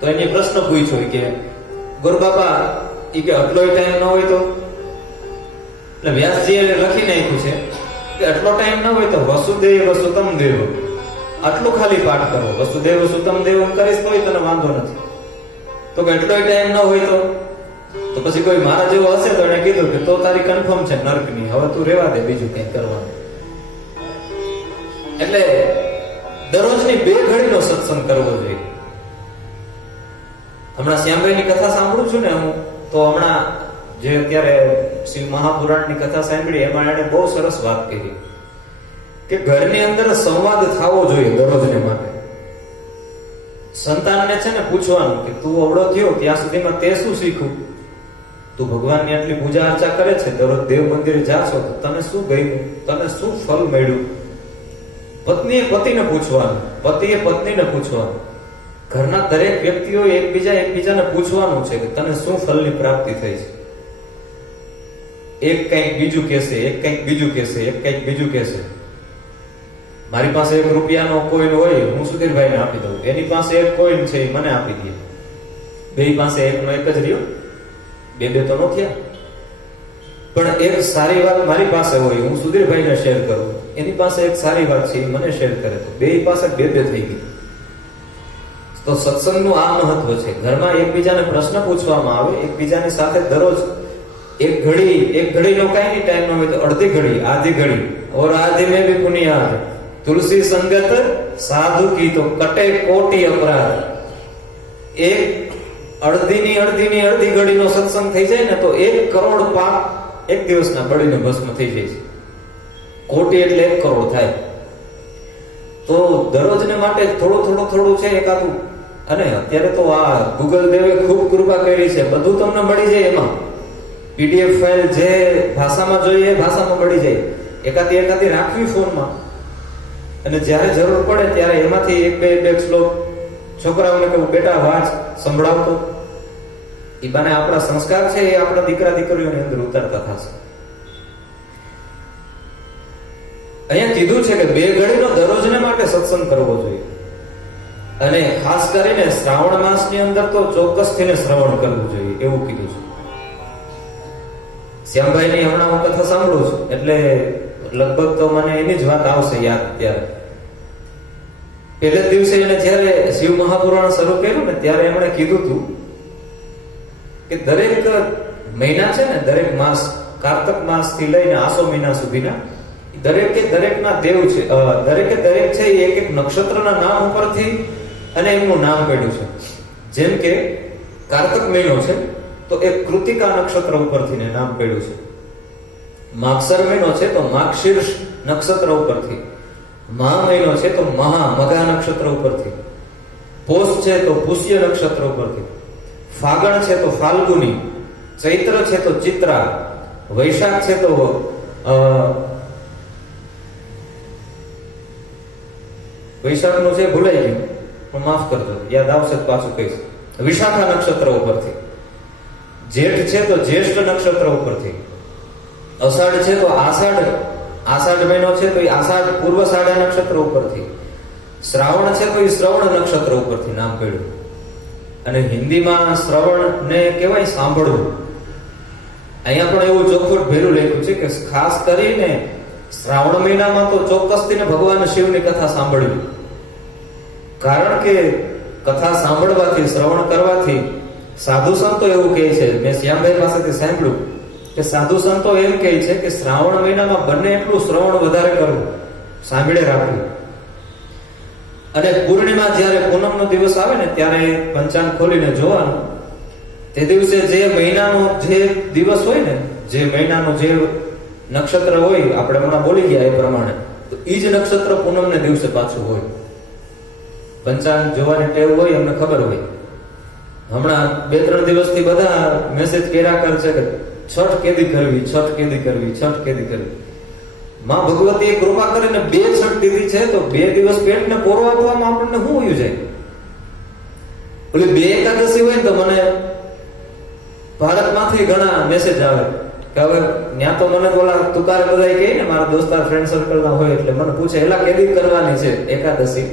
તો એને પ્રશ્ન પૂછ્યો કે ગુરુ બાપા એ કે આટલો ટાઈમ ન હોય તો, એટલે વ્યાસજીએ લખી નાખ્યું છે કે આટલો ટાઈમ ન હોય તો વસુદેવ વસુતમ દેવ આટલું ખાલી પાઠ કરો. વસુદેવ વસુતમ દેવ કરીશ તોય તને વાંધો નથી. તો કે એટલો ટાઈમ ન હોય તો પછી કોઈ મારા જેવો હશે તો એને કીધું કે તો તારી કન્ફર્મ છે નર્કની, હવે તું રહેવા દે, બીજું કઈ કરવાનું. એટલે દરરોજની 2 ઘડીનો સત્સંગ કરવો જોઈએ. હમણાં શ્યામભાઈની કથા સાંભળું છું ને હું, તો હમણાં જે અત્યારે શિવ મહાપુરાણની કથા સાંભળી એમાં એને બહુ સરસ વાત કરી કે ઘરની અંદર સંવાદ થવો જોઈએ દરરોજને માટે. સંતાનને છે ને પૂછવાનું કે તું અવળો થયો ત્યાં સુધીમાં તે શું શીખ્યું? તું ભગવાનની આટલી પૂજા અર્ચા કરે છે, દરરોજ દેવ મંદિરે જા છો, તો તને શું ગમ્યું, તને શું ફળ મળ્યું? પત્નીએ પતિને પૂછવાનું, પતિએ પત્નીને પૂછવાનું. ઘરના દરેક વ્યક્તિઓ એકબીજાને પૂછવાનું છે કે તને શું ફળની પ્રાપ્તિ થઈ છે. એક કંઈક બીજું કહેશે, એક કંઈક બીજું કહેશે, એક કંઈક બીજું કહેશે. મારી પાસે 1 રૂપિયાનો કોઈન હોય, હું સુધીરભાઈને આપી દઉં. એની પાસે 1 કોઈન છે, એ મને આપી દે. બે પાસે એકનો એક જ રહ્યો, બે તો ન થયા. પણ એક સારી વાત મારી પાસે હોય, હું સુધીરભાઈને શેર કરું, એની પાસે એક સારી વાત છે, એ મને શેર કરે, તો બે પાસે 2 થઈ ગઈ. તો સત્સંગનું આ મહત્વ છે. ઘરમાં એકબીજાને પ્રશ્ન પૂછવામાં આવે, એકબીજાની સાથે દરરોજ 1 ઘડીનો કઈ નહીં ટાઈમ ન હોય તો અડધી ઘડી, આધી ઘડી, ઓર આધી મેં ભી પુનિયાદ, તુલસી સંગત સાધુ કી તો કટે કોટી અપરાધ. અડધી ઘડીનો સત્સંગ થઈ જાય ને તો 1 કરોડ પાપ એક દિવસના બળીને ભસ્મ થઈ જાય છે. કોટી એટલે 1 કરોડ થાય. તો દરરોજને માટે થોડું છે એકાદું. અને અત્યારે તો આ ગૂગલ દેવે ખૂબ કૃપા કરી છે, બધું તમને મળી જાય. એમાં PDF ફાઇલ જે ભાષામાં જોઈએ એ ભાષામાં મળી જાય. એકાદી રાખવી ફોનમાં, અને જ્યારે જરૂર પડે ત્યારે એમાંથી 1-2 શ્લોક છોકરાઓને કહું, બેટા વાંચ, સંભળાવતો. એ બાને આપણા સંસ્કાર છે એ આપણા દીકરા દીકરીઓની અંદર ઉતરતા થશે. અહીંયા કીધું છે કે 2 ઘડીનો દરરોજને માટે સત્સંગ કરવો જોઈએ. અને ખાસ કરીને શ્રાવણ માસની અંદર તો ચોક્કસથી શ્રવણ કરવું જોઈએ એવું કીધું છે. શ્યામભાઈની હમણાં હું કથા સાંભળું છું એટલે લગભગ તો મને એની જ વાત આવશે યાદ. ત્યારે પહેલે દિવસે એને જયારે શિવ મહાપુરાણ શરૂ કર્યું ને ત્યારે એમણે કીધું હતું કે દરેક મહિના છે ને, દરેક માસ, કાર્તક માસ થી લઈને આસો મહિના સુધીના દરેકના દેવ છે. દરેક છે એ એક નક્ષત્રના નામ ઉપરથી અને એમનું નામ પડ્યું છે. જેમ કે કાર્તક મહિનો છે તો એક કૃતિકા નક્ષત્ર ઉપરથી નામ પડ્યું છે. માગસર મહિનો છે તો માગશીર્ષ નક્ષત્ર ઉપરથી. મહા મહિનો છે તો મઘા નક્ષત્ર ઉપરથી. પોષ છે તો પુષ્ય નક્ષત્ર ઉપરથી. ફાગણ છે તો ફાલ્ગુની. ચૈત્ર છે તો ચિત્રા. વૈશાખ છે તો વૈશાખનું છે ભૂલાઈ ગયું પણ માફ કરજો, યાદ આવશે પાછું કહીશ. વિશાખા નક્ષત્ર ઉપરથી. જેઠ છે તો જ્યેષ્ઠ નક્ષત્ર ઉપરથી. અષાઢ છે તો આષાઢ મહિનો છે તો આષાઢ પૂર્વષાઢા નક્ષત્ર ઉપરથી. શ્રાવણ છે તો એ શ્રવણ નક્ષત્ર ઉપરથી નામ પડ્યું. અને હિન્દીમાં શ્રવણ ને કહેવાય સાંભળવું. અહીંયા પણ એવું ચોખ્ખું ભેરું લખ્યું છે કે ખાસ કરીને શ્રાવણ મહિનામાં તો ચોક્કસથી ભગવાન શિવની કથા સાંભળવી. કારણ કે કથા સાંભળવાથી, શ્રવણ કરવાથી સાધુ સંતો એવું કહે છે, મેં શ્યામભાઈ પાસેથી સાંભળ્યું કે સાધુ સંતો એમ કહે છે કે શ્રાવણ મહિનામાં બને એટલું શ્રવણ વધારે કરવું, સાંભળે રાખવું. અને પૂર્ણિમા જ્યારે પૂનમનો દિવસ આવે ને ત્યારે પંચાંગ ખોલીને જોવાનું. તે દિવસે જે મહિનાનો જે દિવસ હોય ને, જે મહિનાનો જે નક્ષત્ર હોય, આપણે હમણાં બોલી ગયા એ પ્રમાણે, તો એ જ નક્ષત્ર પૂનમને દિવસે પાછું હોય. પંચાંગ જોવાની ટેવ હોય, અમને ખબર હોય. હમણાં 2-3 દિવસથી બધા મેસેજ કર્યા કરે છે કે છઠ કેદી કરવી, છઠ કેદી કરવી, છઠ કેદી કરવી. માં ભગવતીએ કૃપા કરીને 2 છઠ દીધી છે તો 2 દિવસ પેટને પોરો આપવામાં આપણને શું હોયું જાય? ઓલી 2 એકાદશી હોય ને તો મને ભારતમાંથી ઘણા મેસેજ આવે કે હવે ત્યાં તો મને બોલા તુકારે બધા કહે ને, મારા દોસ્તાર ફ્રેન્ડ સર્કલ ના હોય એટલે મને પૂછે એલા કેદી કરવાની છે એકાદશી?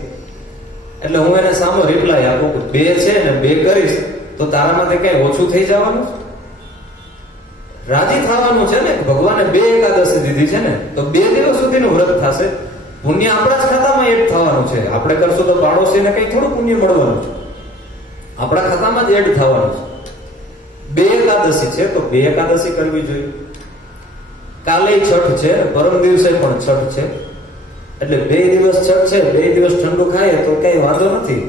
એટલે હું એને સામો રિપ્લાય આપું કે 2 છે ને 2 કરીશ તો તારામાંથી કઈ ઓછું થઈ જવાનું છે? રાજી થવાનું છે ને. ભગવાને 2 એકાદશી દીધી છે ને તો 2 દિવસ સુધીનું વ્રત થશે. પુણ્ય આપણા જ ખાતામાં એડ થવાનું છે. આપણે કરશું તો પાડોશીને કઈ થોડું પુણ્ય મળવાનું છે? આપણા ખાતામાં જ એડ થવાનું છે. 2 એકાદશી છે તો 2 એકાદશી કરવી જોઈએ. કાલે છઠ છે, પરમ દિવસે પણ છઠ છે, એટલે 2 દિવસ છઠ છે. 2 દિવસ ઠંડુ ખાય તો કઈ વાંધો નથી.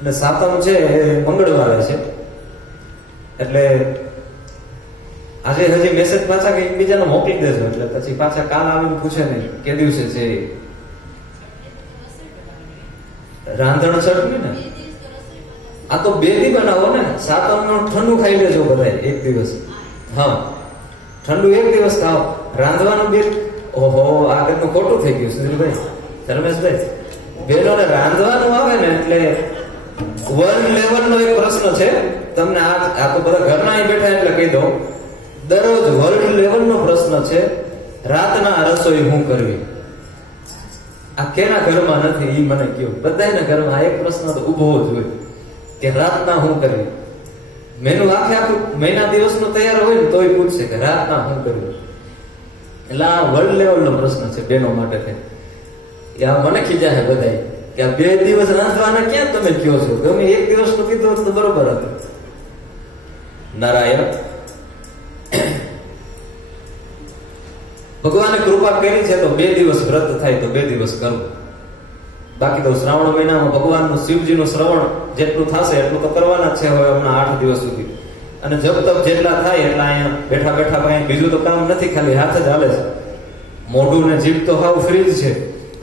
અને સાતમ છે એ મંગળવારે છે, એટલે આજે હજી મેસેજ પાછા કે એકબીજાને મોકલી દેજો, એટલે પછી પાછા કાલ આવીને પૂછે નહીં કે દિવસે છે. રાંધણ છઠ ને આ તો 2 દી બનાવો ને. સાતમ નું ઠંડુ ખાઈ લેજો બધા 1 દિવસ. હા, ઠંડુ 1 દિવસ ખાઓ. રાંધવાનું 2. ઓહો, આગળનું ખોટું થઈ ગયું સુધીરભાઈ, ધર્મેશભાઈ. બેનોને રાંધવાનું આવે ને એટલે 1 લેવલ નો એક પ્રશ્ન છે તમને. આ તો બધા ઘરના અહીં બેઠા એટલે કહી દઉં. દરરોજ વર્લ્ડ લેવલ નો પ્રશ્ન છે, રાતના રસોઈ હું કરવી. આ કેના ઘરમાં નથી ઈ મને કયો. બધાના ઘરમાં એક પ્રશ્ન તો ઉભો જ હોય કે રાતના હું કરવી. મેનુ આખું મહિના દિવસનું તૈયાર હોય ને તોય પૂછશે કે રાતના હું કરવી. એટલે આ વર્લ્ડ લેવલ નો પ્રશ્ન છે બેનો માટે. મને ખીજા છે બધા કે આ 2 દિવસ રાંધવાના ક્યાં તમે કયો છો? ગમે 1 દિવસ નું કીધું તો બરોબર હતું. નારાયણ. ભગવાને કૃપા કરી છે તો 2 દિવસ વ્રત થાય તો 2 દિવસ કરવું. બાકી તો શ્રાવણ મહિનામાં ભગવાનનું શિવજીનું શ્રવણ જેટલું થશે એટલું તો કરવાના છે. હવે હમણાં 8 દિવસ સુધી. અને જપ તપ જેટલા થાય એટલા અહીંયા બેઠા બેઠા કઈ બીજું તો કામ નથી, ખાલી હાથ જ હાલે છે. મોઢું ને જીભ તો હાવ ફ્રી જ છે.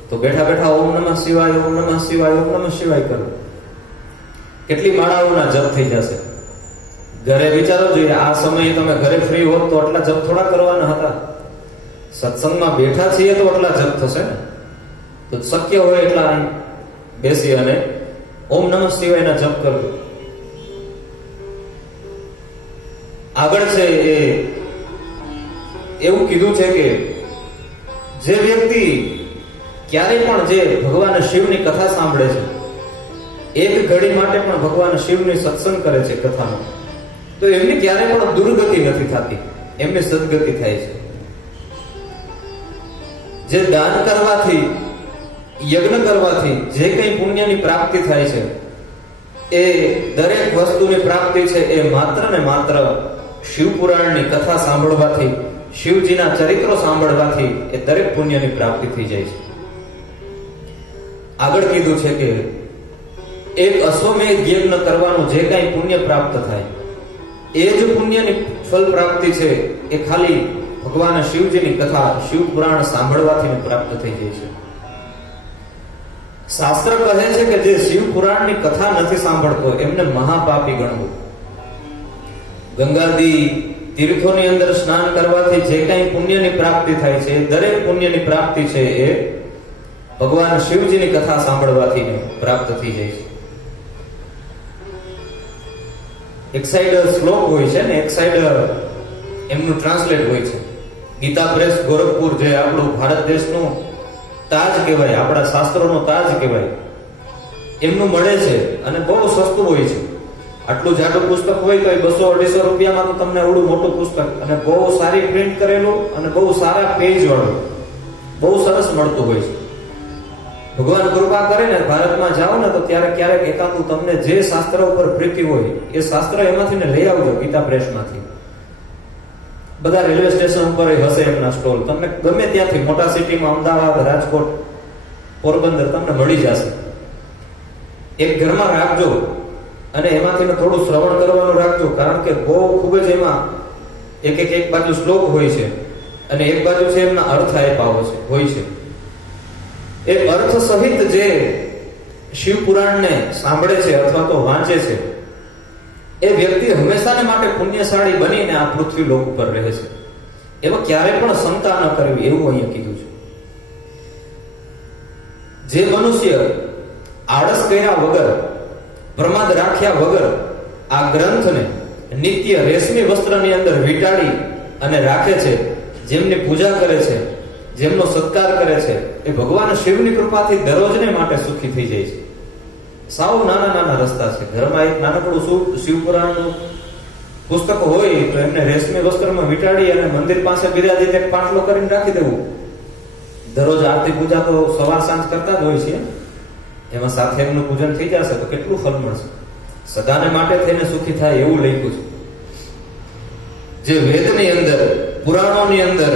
તો બેઠા બેઠા ઓમ નમઃ શિવાય, ઓમ નમઃ શિવાય, ઓમ નમઃ શિવાય કરો. કેટલી માળાઓના જપ થઈ જશે. ઘરે વિચારો જોઈએ, આ સમયે તમે ઘરે ફ્રી હોત તો આટલા જપ થોડા કરવાના હતા. સત્સંગમાં બેઠા છીએ તો આટલા જપ થશે ને. તો શક્ય હોય એટલા બેસી અને ઓમ નમઃ શિવાયના જપ કરજો. આગળ છે એ એવું કીધું છે કે જે વ્યક્તિ ક્યારે પણ જે ભગવાન શિવની કથા સાંભળે છે, એક ઘડી માટે પણ ભગવાન શિવની સત્સંગ કરે છે કથામાં, તો એમની ક્યારે પણ દુર્ગતિ નથી થતી, એમની સદગતિ થાય છે. જે દાન કરવાથી, યજ્ઞ કરવાથી જે કંઈ પુણ્યની પ્રાપ્તિ થાય છે, એ દરેક વસ્તુની પ્રાપ્તિ છે એ માત્ર ને માત્ર શિવ પુરાણની કથા સાંભળવાથી, શિવજીના ચરિત્રો સાંભળવાથી એ દરેક પુણ્યની પ્રાપ્તિ થઈ જાય છે. આગળ કીધું છે કે એક અશ્વમેધ યજ્ઞ કરવાનું જે કાંઈ પુણ્ય પ્રાપ્ત થાય, એ જ પુણ્યની ફલ પ્રાપ્તિ છે એ ખાલી ભગવાન શિવજીની કથા, શિવ પુરાણ સાંભળવાથી પ્રાપ્ત થઈ જાય છે. શાસ્ત્ર કહે છે કે જે શિવ પુરાણની કથા નથી સાંભળતો એમને મહાપાપી ગણવું. ગંગાદી તીર્થોની અંદર સ્નાન કરવાથી જે કાંઈ પુણ્યની પ્રાપ્તિ થાય છે, દરેક પુણ્યની પ્રાપ્તિ છે એ ભગવાન શિવજીની કથા સાંભળવાથી પ્રાપ્ત થઈ જાય છે. એક સાઈડ શ્લોક હોય છે ને, એક સાઈડ એમનું ટ્રાન્સલેટ હોય છે. ગીતા પ્રેસ ગોરખપુર, જે આપણું ભારત દેશનું તાજ કહેવાય, આપણા શાસ્ત્રોનો તાજ કહેવાય, એમનું મળે છે અને બહુ સસ્તું હોય છે. આટલું જાડું પુસ્તક હોય તો 200-250 રૂપિયામાં તો તમને આવડું મોટું પુસ્તક, અને બહુ સારી પ્રિન્ટ કરેલું અને બહુ સારા પેજ વાળું બહુ સરસ મળતું હોય છે. ભગવાન કૃપા કરે ને ભારતમાં જાઓ ને તો ત્યારે ક્યારેક એકાંતું તમને જે શાસ્ત્ર ઉપર પ્રીતિ હોય એ શાસ્ત્ર એમાંથી ને લઈ આવજો, ગીતા પ્રેસમાંથી. બધા રેલવે સ્ટેશન ઉપર હશે એમના સ્ટોલ, તમને ગમે ત્યાંથી, મોટા સિટીમાં, અમદાવાદ, રાજકોટ, પોરબંદર તમને મળી જશે. એક ઘરમાં રાખજો અને એમાંથી થોડું શ્રવણ કરવાનું રાખજો, કારણ કે બહુ ખૂબ જ એમાં એક બાજુ શ્લોક હોય છે અને એક બાજુ છે એમના અર્થ આપ્યા હોય છે. એ અર્થ સહિત જે શિવ પુરાણને સાંભળે છે અથવા તો વાંચે છે, એ વ્યક્તિ હંમેશાને માટે પુણ્યશાળી બનીને આ પૃથ્વી લોક ઉપર રહે છે. એમાં ક્યારે પણ શંકા ન કરવી, એવું અહીંયા કીધું છે. જે મનુષ્ય આળસ કર્યા વગર, પ્રમાદ રાખ્યા વગર આ ગ્રંથને નિત્ય રેશમી વસ્ત્રની અંદર વીંટાળી અને રાખે છે, જેમની પૂજા કરે છે, જેમનો સત્કાર કરે છે એ ભગવાન શિવની કૃપાથી દરરોજને માટે સુખી થઈ જાય છે. સાવ નાના નાના રસ્તા છે. ઘરમાં એક નાનકડું શિવપુરાણનું પુસ્તક હોય તો એમને રેશમી વસ્ત્રમાં વીંટાળી અને મંદિર પાસે બિરાજિત એક પાટલો કરીને રાખી દેવું. દરરોજ આરતી પૂજા તો સવાર સાંજ કરતા જ હોય છે, એમાં સાથે એમનું પૂજન થઈ જશે તો કેટલું ફળ મળશે. સદાને માટે થઈને સુખી થાય એવું લખ્યું છે. જે વેદની અંદર, પુરાણોની અંદર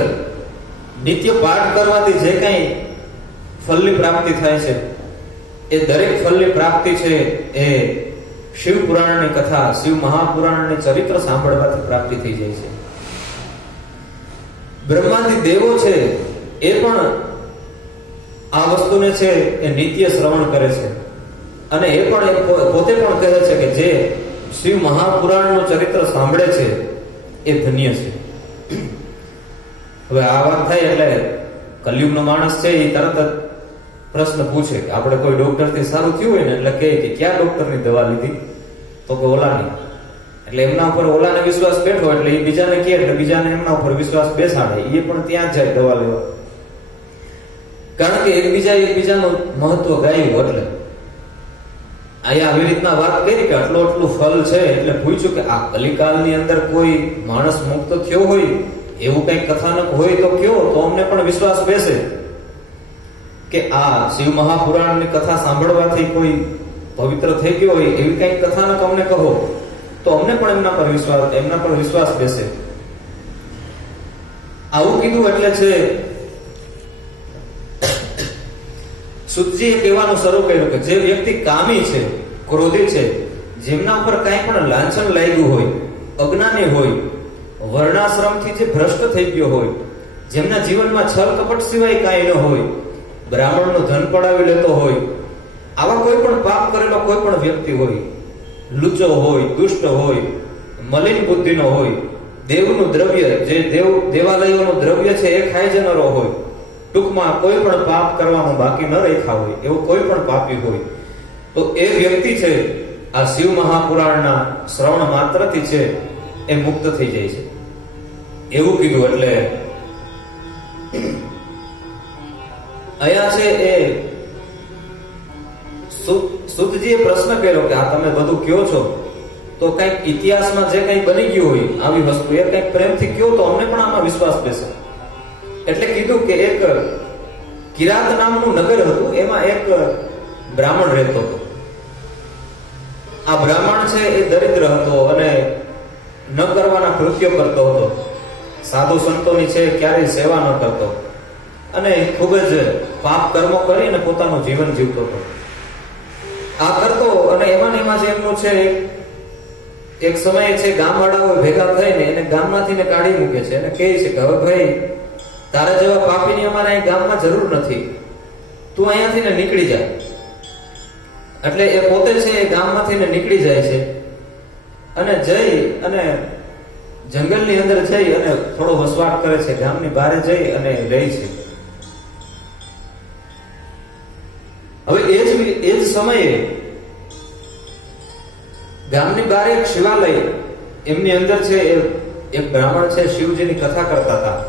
નિત્ય પાઠ કરવાથી જે કઈ ફળની પ્રાપ્તિ થાય છે એ દરેક ફળની પ્રાપ્તિ છે એ શિવ પુરાણની કથા, શિવ મહાપુરાણની ચરિત્ર સાંભળવાથી પ્રાપ્તિ થઈ જાય છે. બ્રહ્માદિ દેવો છે એ પણ આ વસ્તુને છે એ નિત્ય શ્રવણ કરે છે અને એ પણ પોતે પણ કહે છે કે જે શિવ મહાપુરાણનું ચરિત્ર સાંભળે છે એ ધન્ય છે. હવે આ વાત થાય એટલે કલયુગનો માણસ છે એ તરત જ પ્રશ્ન પૂછે કે આપણે કોઈ ડોક્ટર થી સારું થયું હોય ને એટલે કહે કે ક્યાં ડોક્ટરની દવા લીધી, તો કે ઓલાની. એટલે એમના ઉપર ઓલાને વિશ્વાસ બેઠો એટલે એ બીજાને કહે એટલે બીજાને એમના ઉપર વિશ્વાસ બેસાડે, એ પણ ત્યાં જ જાય દવા લેવા. કારણ કે એકબીજાનું મહત્વ ગાયું. એટલે અહીંયા આવી રીતના વાત કરી કે આટલું ફળ છે એટલે પૂછ્યું કે આ કલિકાલની અંદર કોઈ માણસ મુક્ત થયો હોય એવું કઈ કથાનક હોય તો કયો, તો અમને પણ વિશ્વાસ બેસે કે આ શિવ મહાપુરાણની કથા સાંભળવાથી કોઈ પવિત્ર થઈ ગયો હોય એવી કઈ કથાનક અમને કહો, તો અમને પણ એમના પર વિશ્વાસ બેસે. આવું કીધું એટલે છે સુતજીએ કહેવાનું શરૂ કર્યું કે જે વ્યક્તિ કામી છે, ક્રોધી છે, જેમના ઉપર કાંઈ પણ લાંછન લાગ્યું હોય, અજ્ઞાની હોય, વર્ણાશ્રમથી જે ભ્રષ્ટ થઈ ગયો હોય, જેમના જીવનમાં છલ કપટ સિવાય કાંઈ ન હોય, બ્રાહ્મણનું ધન પડાવી લેતો હોય, આવા કોઈ પણ પાપ કરેલો કોઈ પણ વ્યક્તિ હોય, લુચો હોય, દુષ્ટ હોય, મલિન બુદ્ધિનો હોય, દેવનું દ્રવ્ય જે દેવાલયોનું દ્રવ્ય છે એ ખાઈ જનારો હોય, ટૂંકમાં કોઈ પણ પાપ કરવાનું બાકી ન રાખ્યા હોય એવો કોઈ પણ પાપી હોય, તો એ વ્યક્તિ છે આ શિવ મહાપુરાણના શ્રવણ માત્રથી છે એ મુક્ત થઈ જાય છે એવું કીધું. એટલે અહીંયા છે એ સુતજીએ પ્રશ્ન કર્યો કે આ તમે બધું કયો છો તો કઈક ઇતિહાસમાં જે કઈ બની ગયું હોય આવી વસ્તુ એ કઈક પ્રેમથી કયો તો અમને પણ આમાં વિશ્વાસ બેસે. એટલે કીધું કે એક કિરાત નામનું નગર હતું, એમાં એક બ્રાહ્મણ રહેતો હતો. આ બ્રાહ્મણ છે એ દરિદ્ર હતો અને ન કરવાના કૃત્યો કરતો હતો, સાધુ સંતોની છે ક્યારેય સેવા ન કરતો અને ખૂબ જ પાપ કર્મો કરીને પોતાનું જીવન જીવતો હતો. આ કરતો અને એમાં જે એમનું છે એક સમયે છે ગામવાળાઓ ભેગા થઈને એને ગામમાંથી ને કાઢી મૂકે છે અને કહે છે કે હવે ભાઈ તારા જેવા પાપીની અમારે અહીં ગામમાં જરૂર નથી, તું અહીંયાથી ને નીકળી જા. એટલે એ પોતે છે એ ગામમાંથી ને નીકળી જાય છે અને જઈ અને જંગલની અંદર જઈ અને થોડો વસવાટ કરે છે, ગામની બહાર જઈ અને રહી છે. હવે એ જ સમયે ગામની બહાર એક શિવાલય, એમની અંદર છે એક બ્રાહ્મણ છે શિવજીની કથા કરતા હતા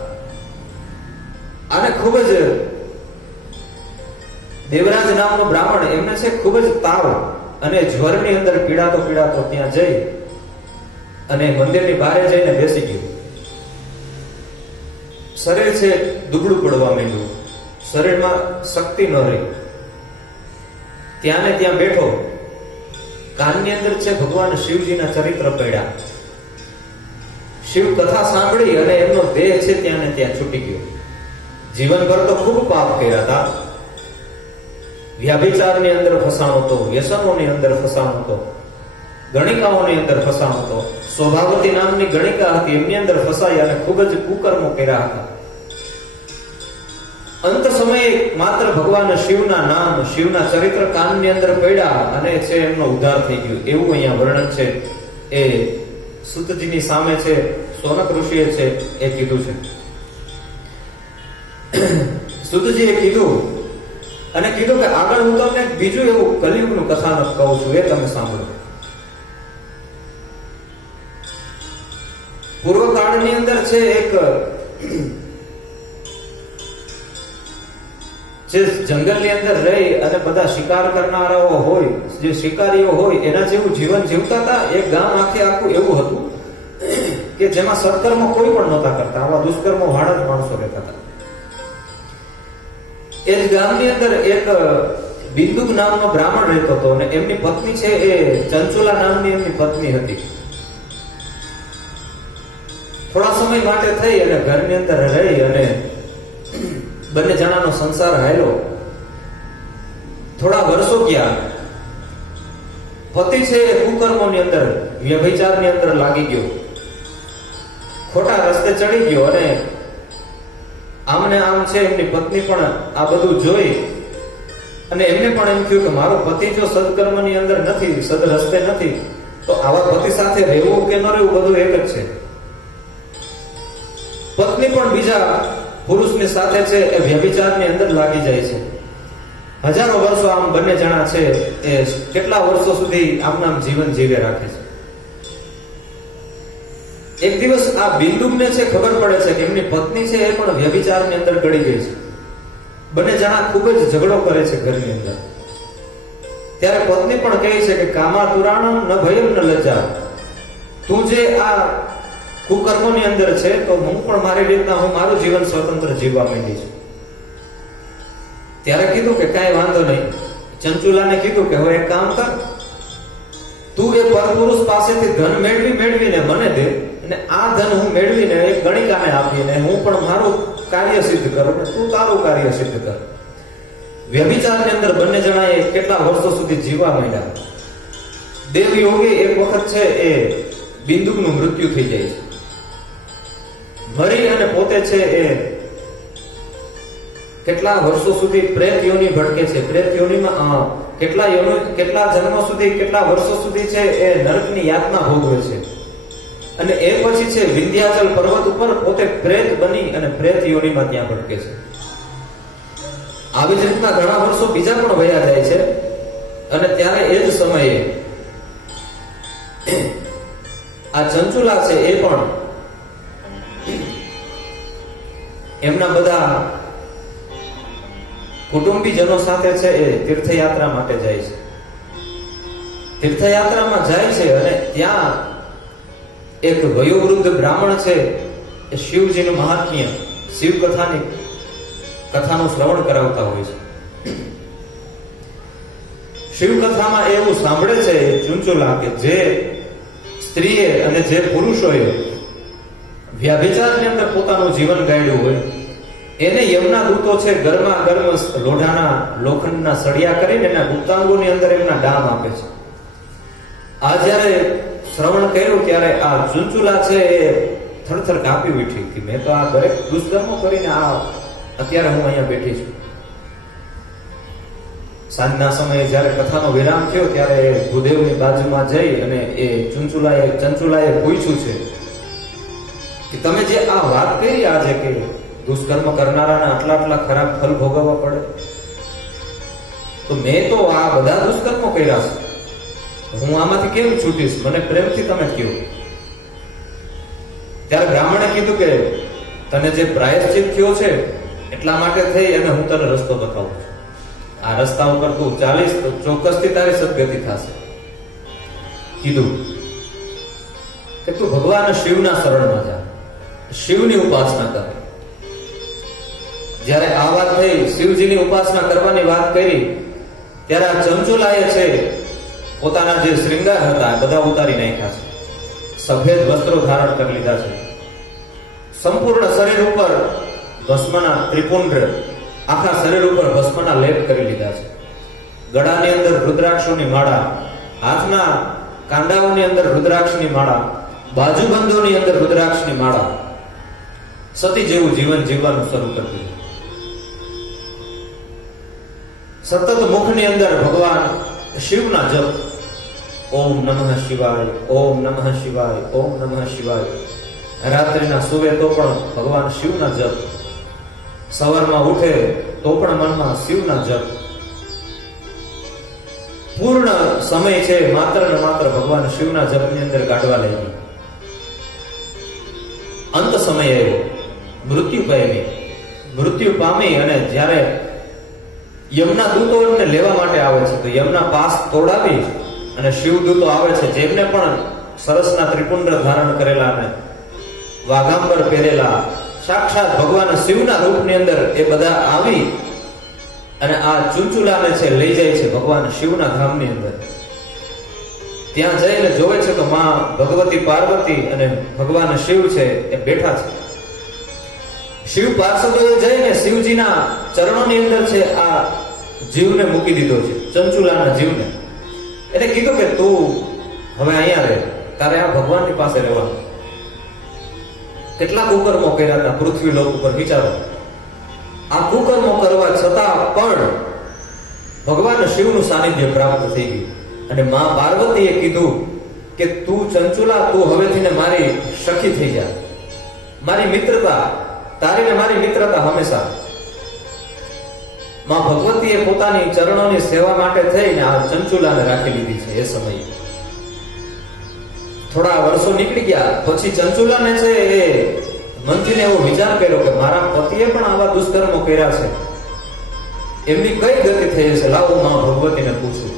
અને ખૂબ જ દેવરાજ નામનો બ્રાહ્મણ, એમને છે ખૂબ જ તાવ અને જ્વરની અંદર પીડાતો ત્યાં જઈ અને મંદિરની બહાર જઈને બેસી ગયો. શરીર છે દુબળું પડવા માંડ્યું, શરીરમાં શક્તિ ન રહી. ત્યાં ને ત્યાં બેઠો, કાનની અંદર છે ભગવાન શિવજીના ચરિત્ર પડ્યા. શિવ કથા સાંભળી અને એમનો દેહ છે ત્યાં ને ત્યાં છૂટી ગયો. જીવનભર તો ખૂબ પાપ કર્યા હતા, વ્યભિચારની અંદર ફસાણો હતો, વ્યસનોની અંદર ફસાણો હતો, ગણિકાઓની અંદર ફસાણો હતો. સ્વભાવતી નામની ગણિકા હતી, એમની અંદર ફસાઈ અને ખૂબ જ કુકર્મો કર્યા હતા. અંત સમયે માત્ર ભગવાન શિવના નામ, શિવના ચરિત્ર કાનની અંદર પડ્યા અને છે એમનો ઉદ્ધાર થઈ ગયો. એવું અહીંયા વર્ણન છે એ સુતજીની સામે છે સોનક ઋષિએ છે એ કીધું છે. સુતજીએ કીધું અને કીધું કે આગળ હું તમને બીજું એવું કલિયુગનું કથાનક કહું છું, એ તમે સાંભળો. પૂર્વકાળની અંદર છે એક જે જંગલની અંદર રહી અને બધા શિકાર કરનારાઓ હોય, જે શિકારીઓ હોય એના જેવું જીવન જીવતા હતા. એક ગામ આખું એવું હતું કે જેમાં સત્કર્મો કોઈ પણ નહોતા કરતા, આવા દુષ્કર્મો વાળા જ માણસો રહેતા હતા. એ જ ગામની અંદર એક બિંદુક નામનો બ્રાહ્મણ રહેતો હતો અને એમની પત્ની છે એ ચંચુલા નામની એમની પત્ની હતી. થોડા સમય માટે થઈ અને ઘરની અંદર રહી અને બંને જણાનો સંસાર હાલ્યો. થોડા વર્ષો ગયા. પતિ છે એ કુકર્મોની અંદર, વ્યભિચારની અંદર લાગી ગયો, ખોટા રસ્તે ચડી ગયો અને આમને આમ છે એમની પત્ની પણ આ બધું જોઈ અને એમને પણ એમ થયું કે મારો પતિ જો સદકર્મની અંદર નથી, સદ રસ્તે નથી, તો આવા પતિ સાથે રહેવું કે ન રહેવું બધું એક જ છે. પત્ની પણ બીજા પુરુષની સાથે છે એ વ્યભિચારની અંદર લાગી જાય છે. હજારો વર્ષો આમ બંને જણા છે એ કેટલા વર્ષો સુધી આમનામ જીવન જીવે રાખે છે. એક દિવસ આ બિંદુકને છે ખબર પડે છે કે એમની પત્ની છે એ પણ વ્યભિચારની અંદર ગળી ગઈ છે. બંને જણા ખૂબ જ ઝઘડો કરે છે ઘરની અંદર. ત્યારે પત્ની પણ કહે છે કે કામા તુરાણમ ન ભયમ ન લજ્જા, તું જે આ કુકર્મોની અંદર છે તો હું પણ મારી રીતના હું મારું જીવન સ્વતંત્ર જીવવા માંડી છું. ત્યારે કીધું કે કાંઈ વાંધો નહીં. ચંચુલાને કીધું કે હવે એક કામ કર, તું એ પરપુરુષ પાસેથી ધન મેળવીને મને દે અને આ ધન હું મેળવીને એક ગણિકાને આપીને હું પણ મારું કાર્ય સિદ્ધ કરું, તું તારું કાર્ય સિદ્ધ કર. વ્યભિચારની અંદર બંને જણાએ કેટલા વર્ષો સુધી જીવવા માંડ્યા. દેવ યોગી એક વખત છે એ બિંદુકનું મૃત્યુ થઈ જાય છે. મરી અને પોતે છે એ કેટલા વર્ષો સુધી પ્રેત યોનિ ભટકે છે. પ્રેત યોનિમાં કેટલા જન્મો સુધી, કેટલા વર્ષો સુધી છે એ નરકની યાતના ભોગવે છે. અને એ પછી છે વિંધ્યાચલ પર્વત ઉપર પોતે પ્રેત બની અને પ્રેત યોનિમાં ત્યાં ભટકે છે. આવી જ રીતના ઘણા વર્ષો બીજા પણ વયા જાય છે. અને ત્યારે એ જ સમયે આ ચંચુલા છે એ પણ એમના બધા કુટુંબીજનો સાથે છે એ તીર્થયાત્રા માટે જાય છે. તીર્થયાત્રામાં જાય છે અને ત્યાં એક વયોવૃદ્ધ બ્રાહ્મણ છે એ શિવજીનું મહાત્મ્ય, શિવ કથાનું શ્રવણ કરાવતા હોય છે. શિવ કથામાં એવું સાંભળે છે ચુંચુલા કે જે સ્ત્રીએ અને જે પુરુષોએ વ્યભિચારની અંદર પોતાનું જીવન ગાળ્યું હોય એને યમના દૂતો છે ગરમા ગરમ લોઢાના લોખંડના સળિયા કરીને એના ગુપ્તાંગોની અંદર એમના ડામ આપે છે. આ જયારે શ્રવણ કર્યું ત્યારે આ ચુંચુલા છે એ થરથર કાપી ઉઠી કે મેં તો આ દરેક દુષ્કર્મો કરીને આ અત્યારે હું અહીંયા બેઠી છું. સાંજના સમયે જયારે કથાનો વિરામ થયો ત્યારે ભૂદેવની બાજુમાં જઈ અને એ ચંચુલાએ પૂછ્યું છે કે તમે જે આ વાત કરી આજે કે દુષ્કર્મ કરનારાને આટલા ખરાબ ફલ ભોગવવા પડે, તો મેં તો આ બધા દુષ્કર્મો કર્યા છે, હું આમાંથી કેમ છૂટીશ? મને પ્રેમથી તમે કહો. ત્યારે બ્રાહ્મણે કીધું કે તને જે પ્રાયશ્ચિત થયો છે એટલા માટે થઈ અને હું તને રસ્તો બતાવું છું. આ રસ્તા ઉપર તું ચાલીશ તો ચોક્કસથી તારી સદગતિ થશે. કીધું કે તું ભગવાન શિવના શરણમાં જા, શિવની ઉપાસના કર. જ્યારે આ વાત થઈ, શિવજીની ઉપાસના કરવાની વાત કરી, ત્યારે આ ચંચુલાએ છે પોતાના જે શ્રૃંગાર હતા બધા ઉતારી નાખ્યા છે. સફેદ વસ્ત્રો ધારણ કરી લીધા છે. સંપૂર્ણ શરીર ઉપર ભસ્મના ત્રિપુંડ, આખા શરીર ઉપર ભસ્મના લેપ કરી લીધા છે. ગળાની અંદર રુદ્રાક્ષોની માળા, હાથના કાંડાઓની અંદર રુદ્રાક્ષની માળા, બાજુબંધોની અંદર રુદ્રાક્ષની માળા, સતી જેવું જીવન જીવવાનું શરૂ કરી દીધું. સતત મુખની અંદર ભગવાન શિવના જપ, ઓમ નમઃ શિવાય, ઓમ નમઃ શિવાય, ઓમ નમઃ શિવાય. રાત્રિના સુવે તો પણ ભગવાન શિવના જપ, સવારમાં ઉઠે તો પણ મનમાં શિવના જપ. પૂર્ણ સમય છે માત્ર ને માત્ર ભગવાન શિવના જપની અંદર કાઢવા લાગી. અંત સમય આવ્યો, મૃત્યુ પામી અને જ્યારે યમના દૂતો એમને લેવા માટે આવે છે. તો યમના પાસ તોડાવી અને શિવદૂતો આવે છે, જેમને પણ સરસના ત્રિપુંડ્ર ધારણ કરેલા અને વાઘાંબર પહેરેલા સાક્ષાત ભગવાન શિવના રૂપની અંદર એ બધા આવી અને આ ચુંચુલાને છે લઈ જાય છે ભગવાન શિવના ધામની અંદર. ત્યાં જઈને જોવે છે તો માં ભગવતી પાર્વતી અને ભગવાન શિવ છે એ બેઠા છે. શિવ પાર્ષદોએ જઈને શિવજીના ચરણોની અંદર છે આ જીવને મૂકી દીધો છે, ચંચુલાના જીવને. એને કીધું કે તું હવે અહીંયા રહે, તારે આ ભગવાનની પાસે રહેવાનું. કેટલા કુકર્મો કર્યા હતા પૃથ્વી લોક ઉપર, વિચારો. આ કુકર્મો કરવા છતાં પણ ભગવાન શિવનું સાનિધ્ય પ્રાપ્ત થઈ ગયું. અને માં પાર્વતીએ કીધું કે તું ચંચુલા, તું હવેથી ને મારી સખી થઈ જા. મારી મિત્રતા, તારી ને મારી મિત્રતા હંમેશા. માં ભગવતીએ પોતાની ચરણોની સેવા માટે થઈને આ ચંચુલાને રાખી લીધી છે. એ સમયે થોડા વર્ષો નીકળી ગયા પછી ચંચુલાને છે એ મનથીને એવો વિચાર કર્યો કે મારા પતિએ પણ આવા દુષ્કર્મો કર્યા છે, એમની કઈ ગતિ થઈ હશે, લાવો માં ભગવતીને પૂછું.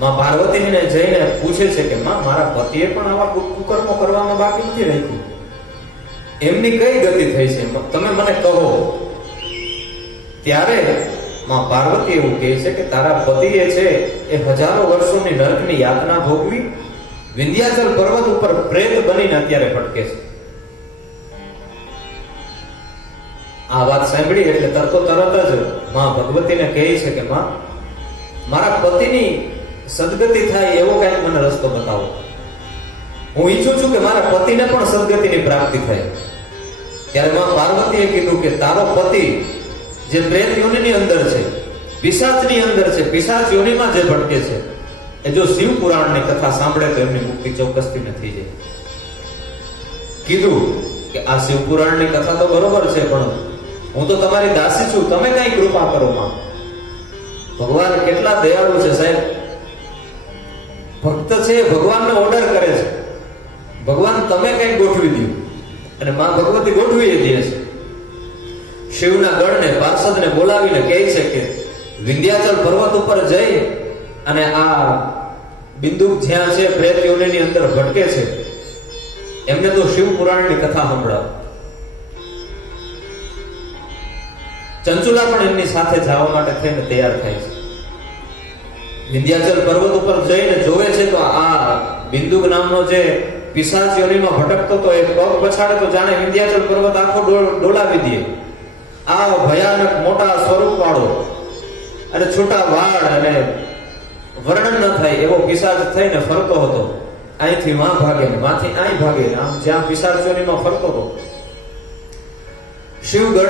માં પાર્વતીને જઈને પૂછે છે કે માં, મારા પતિએ પણ આવા કુકર્મો કરવામાં બાકી નથી રાખ્યું, એમની કઈ ગતિ થઈ છે, તમે મને કહો. ત્યારે માં પાર્વતી એવું કહે છે કે તારા પતિએ છે એ હજારો વર્ષોની નરકની યાતના ભોગવી વિંધ્યાચલ પર્વત ઉપર પ્રેત બનીને અત્યારે ભટકે છે. આ વાત સાંભળી એટલે તરત જ માં ભગવતીને કહે છે કે માં, મારા પતિની સદગતિ થાય એવો કઈક મને રસ્તો બતાવો. હું ઈચ્છું છું કે મારા પતિને પણ સદગતિની પ્રાપ્તિ થાય. ત્યારે માં પાર્વતીએ કીધું કે તારો પતિ જે પ્રેત યોનિની અંદર છે, પિશાચની અંદર છે, પિશાચ યોનિમાં જે ભટકે છે, એ જો શિવ પુરાણની કથા સાંભળે તો એમની મુક્તિ ચોક્કસથી નથી જાય. કીધું કે આ શિવ પુરાણની કથા તો બરોબર છે, પણ હું તો તમારી દાસી છું, તમે કઈ કૃપા કરો માં. ભગવાન કેટલા દયાળુ છે સાહેબ. ભક્ત છે ભગવાનને ઓર્ડર કરે છે, ભગવાન તમે કઈ ગોઠવી દો, અને માં ભગવતી ગોઠવી દે છે. શિવના ગણને, પાર્ષદને બોલાવીને કહે છે કે વિંધ્યાચલ પર્વત ઉપર જઈ અને આ બિંદુક જ્યાં છે પ્રેત યોનિની અંદર ભટકે છે, એમને તો શિવ પુરાણની કથા સંભળાવો. ચંચુલા પણ એમની સાથે જવા માટે થઈને તૈયાર થાય છે. વિંધ્યાચલ પર્વત ઉપર જઈને જોવે છે તો આ બિંદુક નામનો જે પિશાચ યોનિમાં ભટકતો તો એ પગ પછાડે તો જાણે વિંધ્યાચલ પર્વત આખો ડોલાવી દે. આ ભયાનક મોટા સ્વરૂપ વાળો અને છોટા વાળ અને વર્ણન ન થાય એવો પિશાચ થઈને ફરતો હતો. અહીંથી વાં ભાગે ને માંથી અહીં ભાગે, આમ જ્યાં પિશાચ યોનિમાં ફરતો હતો. શિવગઢ